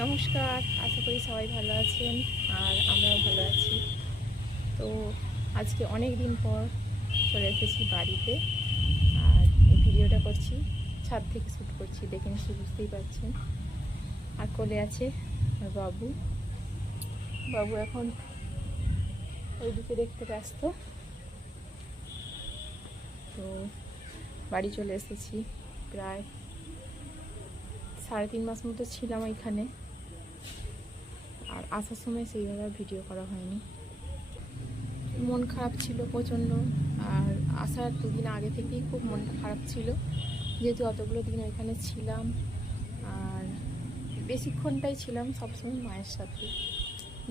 নমস্কার, আশা করি সবাই ভালো আছেন আর আমরাও ভালো আছি। তো আজকে অনেক দিন পর চলে এসেছি বাড়িতে আর এই ভিডিওটা করছি, ছাদ থেকে শ্যুট করছি, দেখে নিশ্চয়ই বুঝতেই পারছেন। আর কোলে আছে আর বাবু বাবু এখন ওইদিকে দেখতে ব্যস্ত। তো বাড়ি চলে এসেছি, প্রায় 3.5 মাস মতো ছিলাম এখানে। আর আসার সময় সেইভাবে ভিডিও করা হয়নি, মন খারাপ ছিল প্রচণ্ড। আর আসার 2 দিন আগে থেকেই খুব মনটা খারাপ ছিল, যেহেতু অতগুলো দিন ওইখানে ছিলাম আর বেশিক্ষণটাই ছিলাম সবসময় মায়ের সাথে,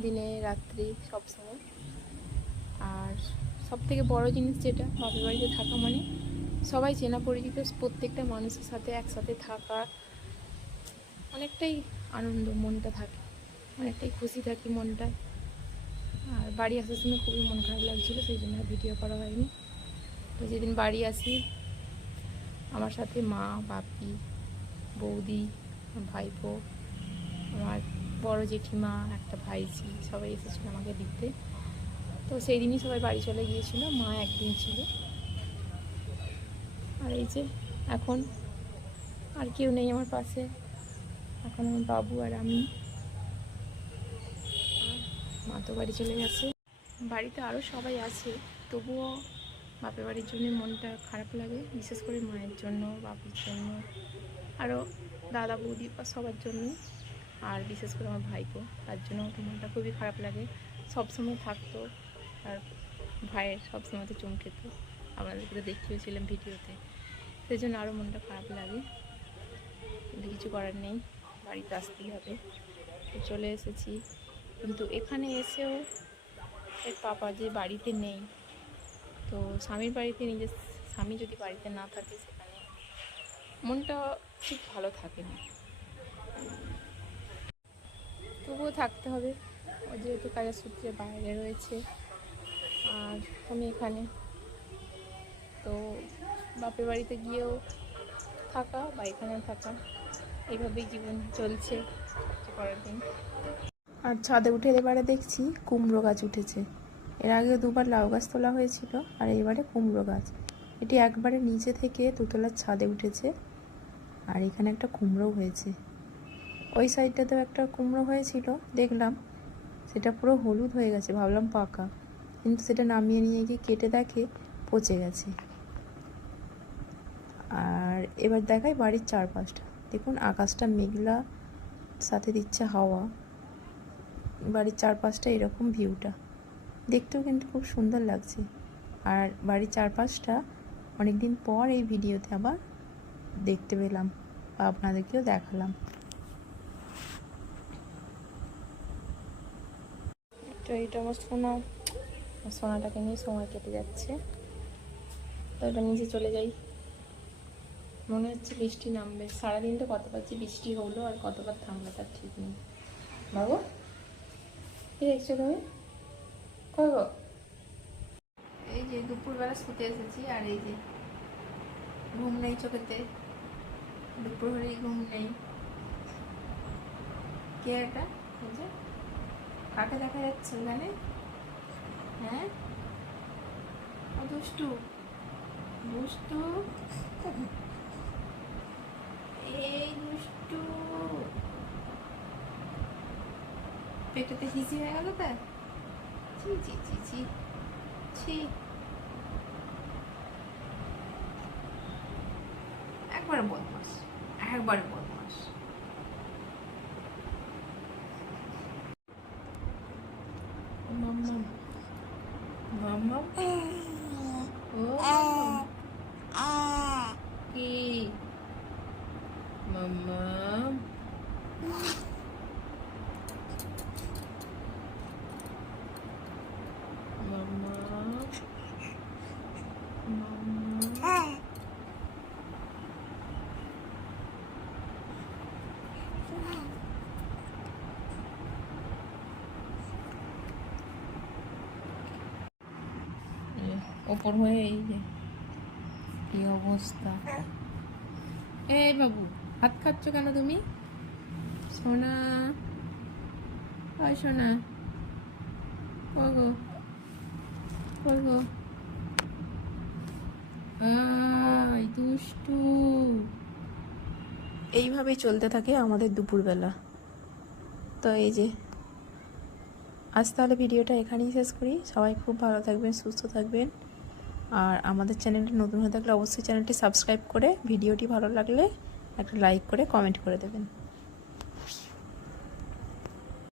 দিনে রাত্রি সবসময়। আর সবথেকে বড় জিনিস যেটা, বাপের বাড়িতে থাকা মানে সবাই চেনা পরিচিত প্রত্যেকটা মানুষের সাথে একসাথে থাকা, অনেকটাই আনন্দ, মনটা থাকে অনেকটাই খুশি থাকি মনটা। আর বাড়ি আসার সময় খুবই মন খারাপ লাগছিলো, সেই জন্য ভিডিও করা হয়নি। তো যেদিন বাড়ি আসি আমার সাথে মা, বাপি, বৌদি, ভাইপো, আমার বড় জেঠিমা, একটা ভাইজি, সবাই এসেছিলো আমাকে দিতে। তো সেই দিনই সবাই বাড়ি চলে গিয়েছিল, মা একদিন ছিল। আর এই যে এখন আর কেউ নেই আমার পাশে, এখন আমার বাবু আর আমি। মা তো বাড়ি চলে গেছে, বাড়িতে আরও সবাই আছে, তবুও বাপের বাড়ির জন্য মনটা খারাপ লাগে, বিশেষ করে মায়ের জন্য, বাবুর জন্য, আরও দাদা বৌদি বা সবার জন্য। আর বিশেষ করে আমার ভাইপো, তার জন্য তো মনটা খুবই খারাপ লাগে। সবসময় থাকতো আর ভাইয়ের সবসময় তো চমকে তো, আপনাদেরকে তো দেখিয়েছিলাম ভিডিওতে, সেই জন্য আরও মনটা খারাপ লাগে। কিন্তু কিছু করার নেই, বাড়িতে আসতেই হবে। তো চলে এসেছি, কিন্তু এখানে এসেও এর পাপা যে বাড়িতে নেই, তো স্বামীর বাড়িতে, নিজের স্বামী যদি বাড়িতে না থাকে সেখানে মনটা ঠিক ভালো থাকে না। তবুও থাকতে হবে, ও যেহেতু কাজের সূত্রে বাইরে রয়েছে আর আমি এখানে। তো বাপের বাড়িতে গিয়েও থাকা বা এখানে থাকা, এইভাবেই জীবন চলছে, কিছু করার নেই। আর ছাদে উঠে এবারে দেখছি কুমড়ো গাছ উঠেছে। এর আগেও 2বার লাউ গাছ তোলা হয়েছিল, আর এইবারে কুমড়ো গাছ। এটি একবারে নিচে থেকে 2তলার ছাদে উঠেছে, আর এখানে একটা কুমড়োও হয়েছে। ওই সাইডটাতেও একটা কুমড়ো হয়েছিল, দেখলাম সেটা পুরো হলুদ হয়ে গেছে, ভাবলাম পাকা, কিন্তু সেটা নামিয়ে নিয়ে গিয়ে কেটে দেখে পচে গেছে। আর এবার দেখাই বাড়ির চারপাশটা, দেখুন আকাশটা মেঘলা, সাথে দিচ্ছে হাওয়া, বাড়ির চারপাশটা এরকম ভিউটা দেখতেও কিন্তু খুব সুন্দর লাগছে। আর বাড়ির চারপাশটা অনেকদিন পর এই ভিডিওতে আবার দেখতে পেলাম বা আপনাদেরকেও দেখালাম। তো এইটা আমার সোনাটাকে নিয়ে সময় কেটে যাচ্ছে। তো এটা নিচে চলে যাই, মনে হচ্ছে বৃষ্টি নামবে। সারাদিন তো কতবার যে বৃষ্টি হলো আর কতবার থামলো তার ঠিক নেই। বাবু কি দেখছো তুমি? কই গো? এই যে দুপুরবেলা শুতে এসেছি, আর এই যে ঘুম নেই চোখেতে, দুপুর হলেই ঘুম নেই। কে এটা? এই যে কাকে দেখা যাচ্ছে ওখানে? হ্যাঁ, ও দুষ্টু দুষ্টু, এই দুষ্টু, পেটেতে হিসি হয়ে গেল তার। ছি ছি ছি ছি ছি, একবারে বদমাস, একবারে বদমাস। মাম্মা মাম্মা, ও কি মাম্মা, মাম্মা, মাম্মা। ওপর হয়ে এই যে কি অবস্থা। এই বাবু, হাত খাচ্ছ কেন তুমি? সোনা, ওই সোনা, ওগো ওগো, আই দুষ্টু। এইভাবেই চলতে থাকে আমাদের দুপুরবেলা। তো এই যে আজ তাহলে ভিডিওটা এখানেই শেষ করি। সবাই খুব ভালো থাকবেন, সুস্থ থাকবেন। আর আমাদের চ্যানেলটি নতুন হয়ে থাকলে অবশ্যই চ্যানেলটি সাবস্ক্রাইব করে, ভিডিওটি ভালো লাগলে একটা লাইক করে কমেন্ট করে দেবেন।